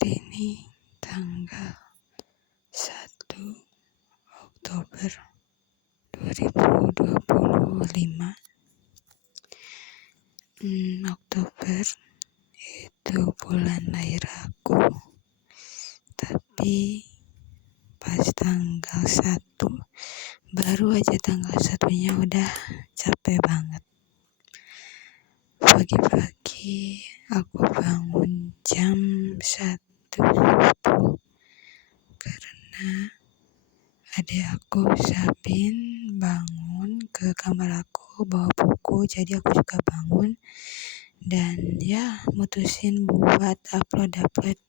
Hari ini tanggal 1 Oktober 2025. Oktober itu bulan lahir aku. Tapi pas tanggal 1, baru aja tanggal 1-nya udah capek banget. Pagi-pagi aku bangun jam 1 subuh karena adik aku Sabin bangun ke kamar aku bawa buku, jadi aku juga bangun dan mutusin buat upload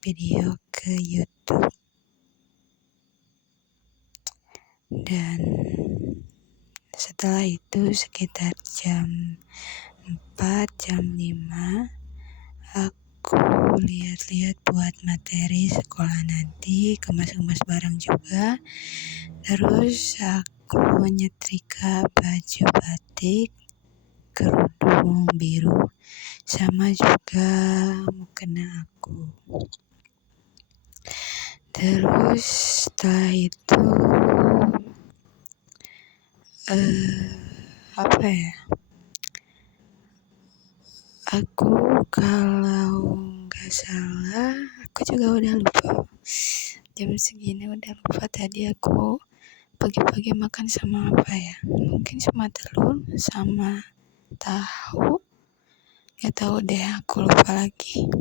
video ke YouTube. Dan setelah itu sekitar jam 4, jam 5 aku lihat-lihat buat materi sekolah nanti, kemas-kemas barang juga. Terus aku nyetrika baju batik, kerudung biru, sama juga mukena aku. Terus setelah itu aku kalau nggak salah aku juga udah lupa jam segini, udah lupa tadi aku pagi-pagi makan sama apa ya, mungkin sama telur sama tahu, nggak tahu deh, aku lupa lagi.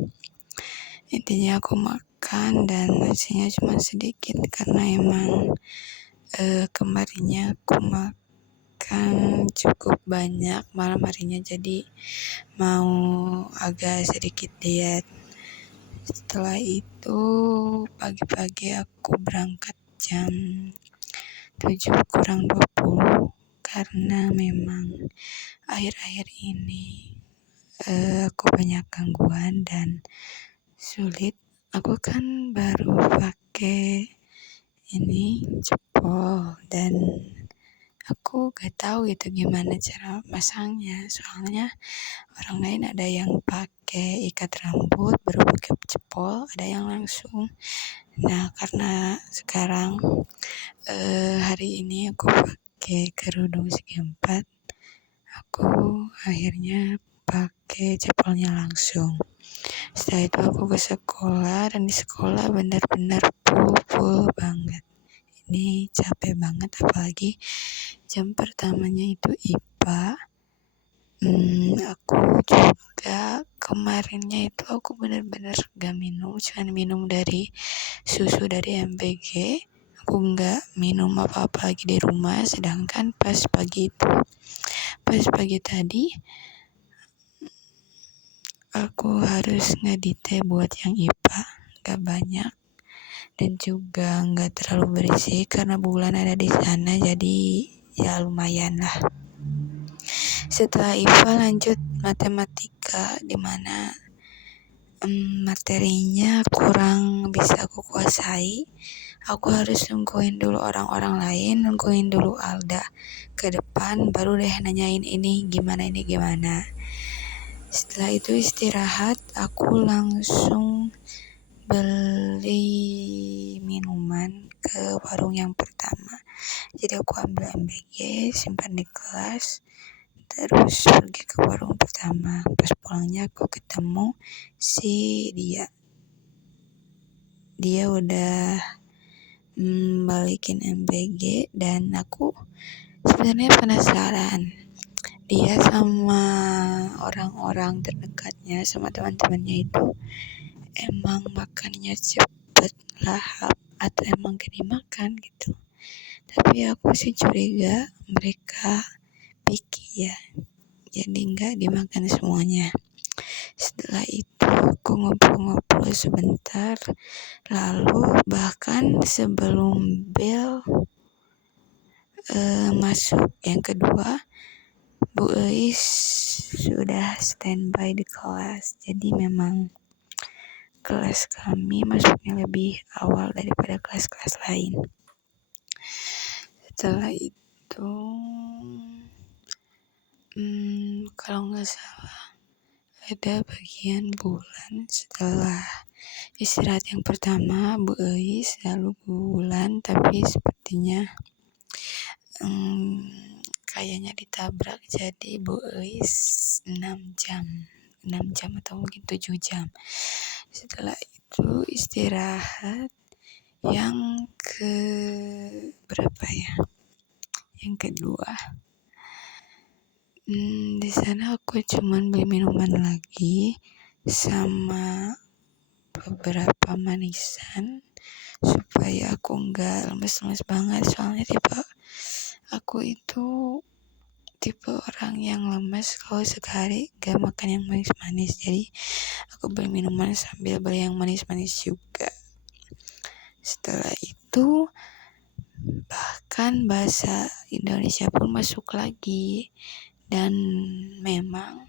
Intinya aku makan dan nasinya cuma sedikit karena emang kemarinnya aku makan cukup banyak malam harinya, jadi mau agak sedikit diet. Setelah itu pagi-pagi aku berangkat jam 7:20 karena memang akhir-akhir ini aku banyak gangguan dan sulit. Aku kan baru pakai ini jempol dan aku gak tahu gitu gimana cara masangnya, soalnya orang lain ada yang pakai ikat rambut baru pakai jempol, ada yang langsung. Nah karena sekarang hari ini aku pakai kerudung segi 4, aku akhirnya pakai jempolnya langsung. Setelah itu aku ke sekolah dan di sekolah benar-benar full banget. Ini capek banget, apalagi jam pertamanya itu IPA. Aku juga kemarinnya itu aku benar-benar gak minum, cuma minum dari susu dari MBG. Aku gak minum apa-apa lagi di rumah. Sedangkan pas pagi tadi aku harus ngedite buat yang IPA, gak banyak dan juga gak terlalu berisik karena bulan ada di sana, jadi ya lumayan lah. Setelah IPA lanjut matematika, dimana materinya kurang bisa aku kuasai. Aku harus nungguin dulu orang-orang lain, nungguin dulu Alda ke depan, baru deh nanyain ini gimana. Setelah itu istirahat, aku langsung beli minuman ke warung yang pertama. Jadi aku ambil MBG, simpan di kelas, terus pergi ke warung pertama. Pas pulangnya aku ketemu si dia udah balikin MBG dan aku sebenarnya penasaran. Dia sama orang-orang terdekatnya, sama teman-temannya itu emang makannya cepet, lahap, atau emang gak dimakan gitu. Tapi aku sih curiga mereka picky ya, jadi gak dimakan semuanya. Setelah itu aku ngobrol-ngobrol sebentar, lalu bahkan sebelum bel masuk yang kedua, Bu Eis sudah standby di kelas. Jadi memang kelas kami masuknya lebih awal daripada kelas-kelas lain. Setelah itu kalau nggak salah ada bagian bulan setelah Istirahat yang pertama Bu Eis lalu bulan, tapi sepertinya kayaknya ditabrak, jadi Bu Eis 6 jam atau mungkin 7 jam. Setelah itu istirahat yang ke berapa ya? Yang kedua. Di sana aku cuman beli minuman lagi sama beberapa manisan supaya aku nggak lemes-lemes banget, soalnya aku itu tipe orang yang lemes kalau sekali gak makan yang manis-manis. Jadi aku beli minuman sambil beli yang manis-manis juga. Setelah itu bahkan bahasa Indonesia pun masuk lagi, dan memang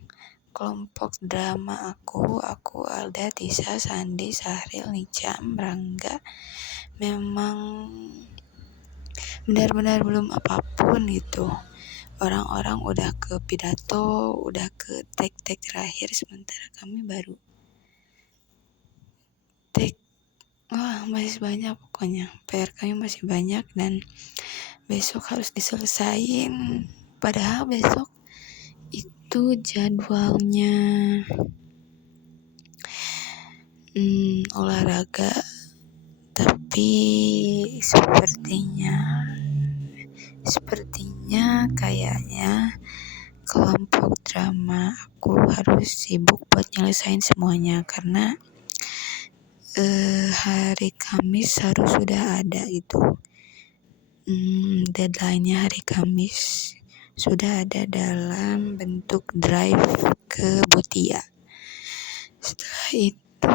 kelompok drama aku Alda, Tisa, Sandi, Sahril, Nicam, Rangga memang benar-benar belum apapun gitu. Orang-orang udah ke pidato, udah ke tag terakhir, sementara kami baru tag. Wah, masih banyak pokoknya. PR kami masih banyak dan besok harus diselesain. Padahal besok itu jadwalnya olahraga, tapi sepertinya kayaknya kelompok drama aku harus sibuk buat nyelesain semuanya, karena hari Kamis harus sudah ada gitu. Deadline-nya hari Kamis sudah ada dalam bentuk drive ke Mutia. Setelah itu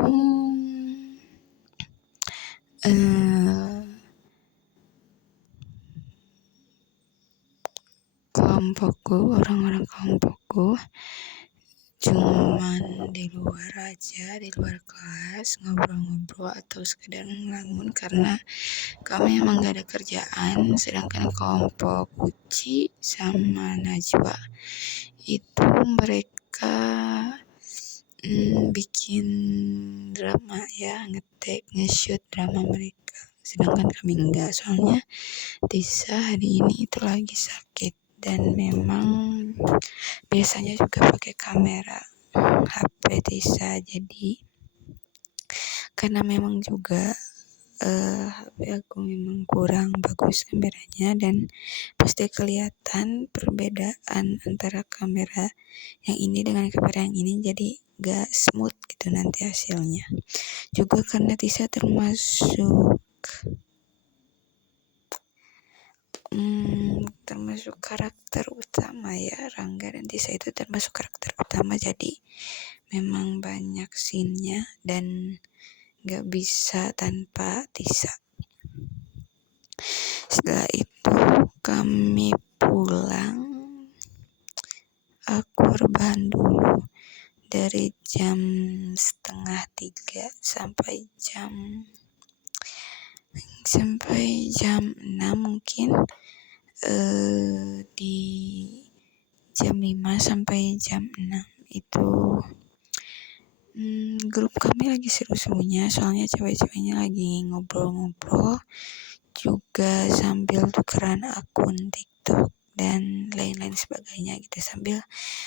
orang-orang kelompokku cuman di luar kelas ngobrol-ngobrol atau sekedar ngelamun, karena kami emang gak ada kerjaan. Sedangkan kelompok Uci sama Najwa itu mereka bikin drama ya, nge-shoot drama mereka, sedangkan kami enggak, soalnya Tisa hari ini itu lagi sakit dan memang biasanya juga pakai kamera HP Tisa, jadi karena memang juga HP aku memang kurang bagus kameranya, dan pasti kelihatan perbedaan antara kamera yang ini dengan kamera yang ini, jadi gak smooth gitu nanti hasilnya. Juga karena Tisa termasuk karakter utama ya, Rangga dan Tisa itu termasuk karakter utama, jadi memang banyak scene-nya dan gak bisa tanpa Tisa. Setelah itu kami pulang, aku rebahan dulu dari jam 2:30 sampai jam 6 mungkin. Di jam 5 sampai jam 6 itu grup kami lagi seru-serunya, soalnya cewek-ceweknya lagi ngobrol-ngobrol juga sambil tukeran akun TikTok dan lain-lain sebagainya gitu, sambil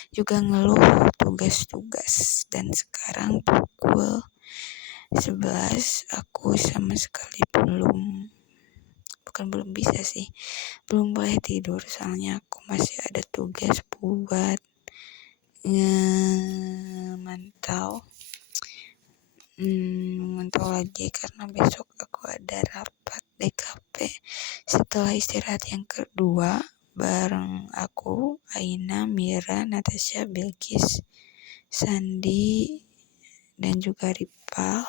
juga ngeluh tugas-tugas. Dan sekarang pukul 11 aku sama sekali belum bisa sih, belum boleh tidur, soalnya aku masih ada tugas buat memantau lagi, karena besok aku ada rapat DKP. Setelah istirahat yang kedua bareng aku, Aina, Mira, Natasha, Bilkis, Sandi, dan juga Ripal,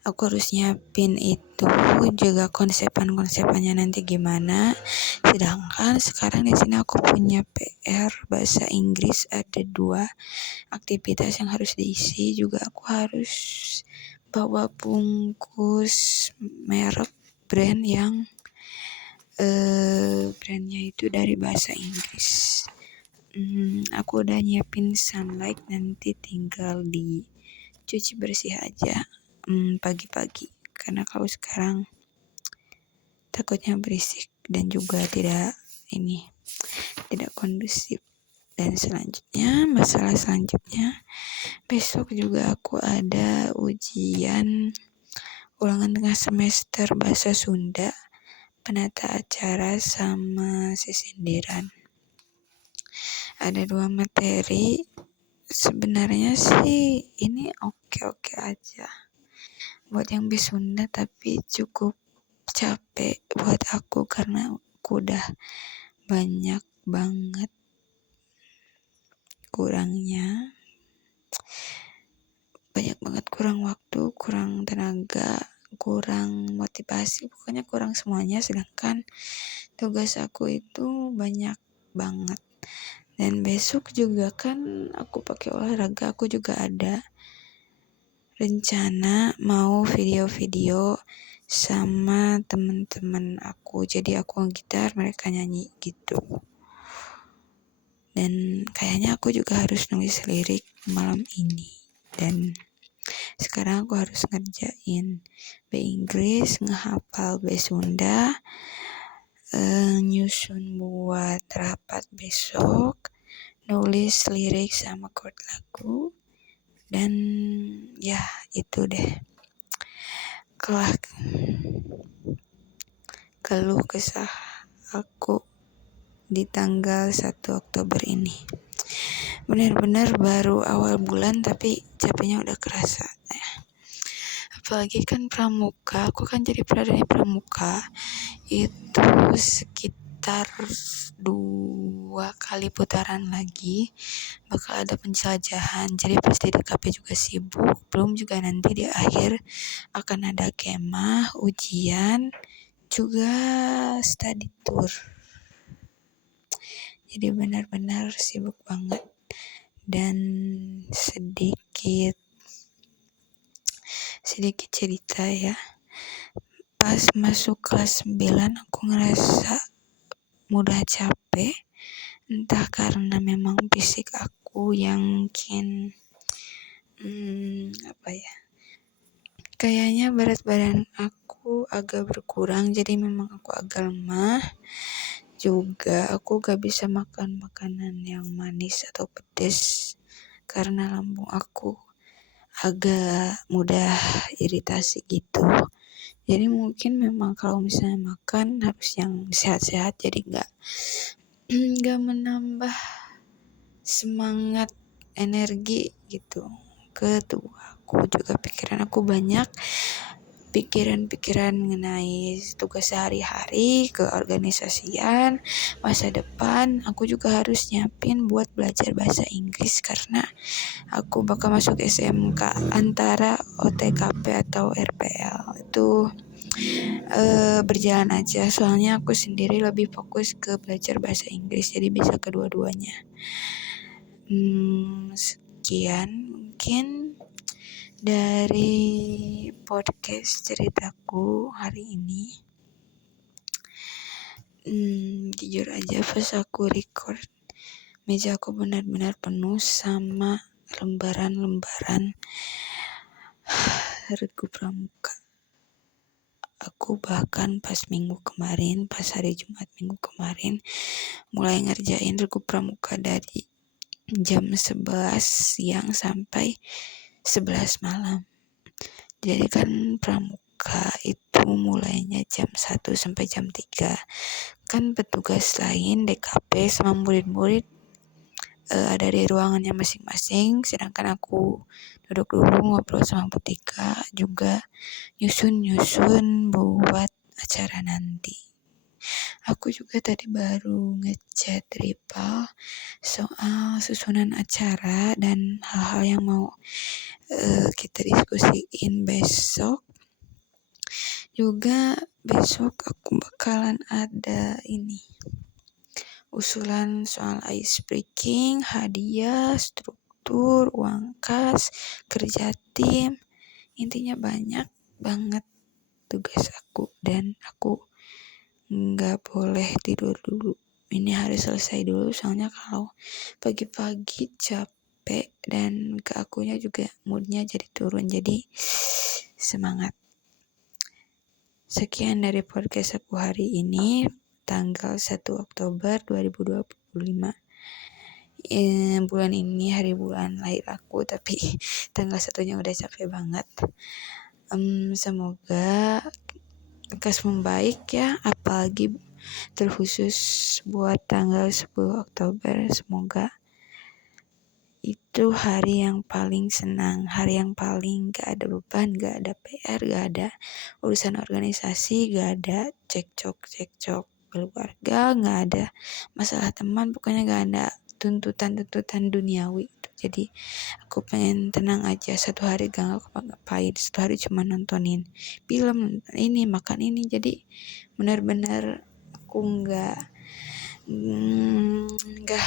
aku harus nyiapin itu juga konsepannya nanti gimana. Sedangkan sekarang di sini aku punya PR bahasa Inggris, ada 2 aktivitas yang harus diisi. Juga aku harus bawa bungkus merek brand yang brandnya itu dari bahasa Inggris. Aku udah nyiapin sunlight, nanti tinggal cuci bersih aja pagi-pagi, karena kalau sekarang takutnya berisik dan juga tidak kondusif. Dan masalah selanjutnya, besok juga aku ada ujian ulangan tengah semester bahasa Sunda, penata acara sama sisindiran. Ada 2 materi. Sebenarnya sih ini oke-oke aja buat yang bis Sunda, tapi cukup capek buat aku karena aku udah banyak banget kurang waktu, kurang tenaga, kurang motivasi, pokoknya kurang semuanya. Sedangkan tugas aku itu banyak banget. Dan besok juga kan aku pakai olahraga, aku juga ada rencana mau video-video sama temen-temen aku. Jadi aku gitar, mereka nyanyi gitu. Dan kayaknya aku juga harus nulis lirik malam ini. Dan sekarang aku harus ngerjain B Inggris, ngehafal B Sunda, nyusun buat rapat besok, nulis lirik sama chord lagu, dan ya itu deh keluh kesah aku di tanggal 1 Oktober ini. Benar-benar baru awal bulan tapi capeknya udah kerasa. Apalagi kan pramuka, aku kan jadi pradani pramuka itu sekitar 2 kali putaran lagi bakal ada penjelajahan. Jadi pasti DKP juga sibuk, belum juga nanti di akhir akan ada kemah, ujian, juga study tour. Jadi benar-benar sibuk banget. Dan sedikit cerita ya, pas masuk kelas 9 aku ngerasa mudah capek, entah karena memang fisik aku yang mungkin kayaknya berat badan aku agak berkurang, jadi memang aku agak lemah. Juga aku gak bisa makan makanan yang manis atau pedas karena lambung aku agak mudah iritasi gitu. Jadi mungkin memang kalau misalnya makan harus yang sehat-sehat, jadi nggak menambah semangat energi gitu ke tubuh aku. Juga pikiran aku banyak, pikiran mengenai tugas sehari-hari, keorganisasian, masa depan. Aku juga harus nyiapin buat belajar bahasa Inggris karena aku bakal masuk SMK antara OTKP atau RPL. Itu berjalan aja, soalnya aku sendiri lebih fokus ke belajar bahasa Inggris, jadi bisa kedua-duanya. Sekian mungkin dari podcast ceritaku hari ini. Jujur aja pas aku record, meja aku benar-benar penuh sama lembaran-lembaran regu pramuka. Aku bahkan pas hari Jumat minggu kemarin mulai ngerjain regu pramuka dari jam 11 siang sampai 11 malam. Jadi kan pramuka itu mulainya jam 1 sampai jam 3. Kan petugas lain DKP sama murid-murid ada di ruangannya masing-masing, sedangkan aku duduk dulu ngobrol sama Putika, juga nyusun buat acara nanti. Aku juga tadi baru ngechat Rival soal susunan acara dan hal-hal yang mau kita diskusiin besok. Juga besok aku bakalan ada usulan soal ice breaking, hadiah, struktur, uang kas, kerja tim. Intinya banyak banget tugas aku dan aku nggak boleh tidur dulu. Ini harus selesai dulu, soalnya kalau pagi-pagi capek capek dan ke akunya juga moodnya jadi turun, jadi semangat. Sekian dari podcast aku hari ini, tanggal 1 Oktober 2025. Bulan ini hari bulan lahir aku, tapi tanggal satunya udah capek banget. Semoga lekas membaik ya, apalagi terkhusus buat tanggal 10 Oktober. Semoga itu hari yang paling senang, hari yang paling gak ada beban, gak ada PR, gak ada urusan organisasi, gak ada cekcok keluarga, gak ada masalah teman, pokoknya gak ada tuntutan duniawi. Jadi aku pengen tenang aja, satu hari gak ngapa-ngapain, satu hari cuma nontonin film, nonton ini, makan ini. Jadi benar-benar aku nggak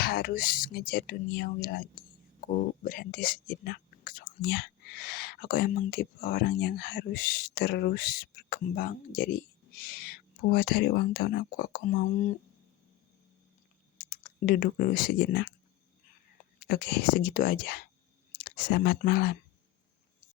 harus ngejar duniawi lagi. Aku berhenti sejenak, soalnya aku emang tipe orang yang harus terus berkembang. Jadi buat hari ulang tahun aku mau duduk dulu sejenak. Oke, segitu aja. Selamat malam.